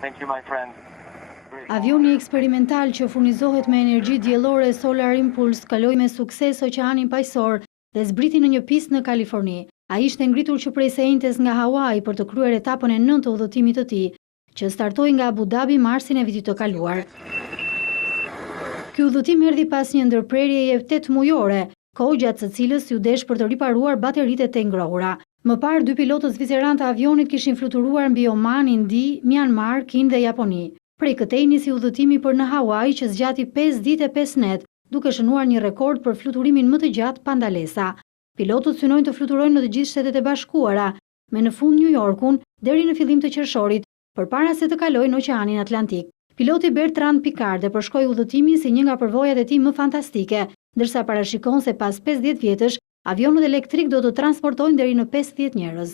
Thank you, my friend. Avioni eksperimental që furnizohet me energji diellore Solar Impulse kaloi me sukses oqeanin paqësor dhe zbriti në një pistë në Kaliforni. Ai ishte ngritur që prej së enjtes nga Hawaii për të kryer etapën e 9 të udhëtimit të tij, që startoi nga Abu Dhabi marsin e vitit të kaluar. Ky udhëtim erdhi pas një ndërprerjeje 8 mujore, kohë gjatë së cilës u desh për të riparuar bateritë e ngrohura. Më parë, dy pilotët zviceran të avionit kishin fluturuar mbi Oman, Indi, Myanmar, Kinë dhe Japoni. Prej këtej nisi udhëtimi për në Hawaii që zgjati 5 ditë e 5 net, duke shënuar një rekord për fluturimin më të gjatë pa ndalesa. Pilotët synojnë të fluturojnë në të gjithë Shtetet e Bashkuara, me në fund New Yorkun deri në fillim të qershorit, përpara se të kalojnë Oqeanin Atlantik. Piloti Bertrand Piccard e përshkroi udhëtimin si një nga përvojat e tij më fantastike, ndërsa parashikon se pas 50 vjetësh, avionët elektrik do të transportojnë deri në 50 njerëz.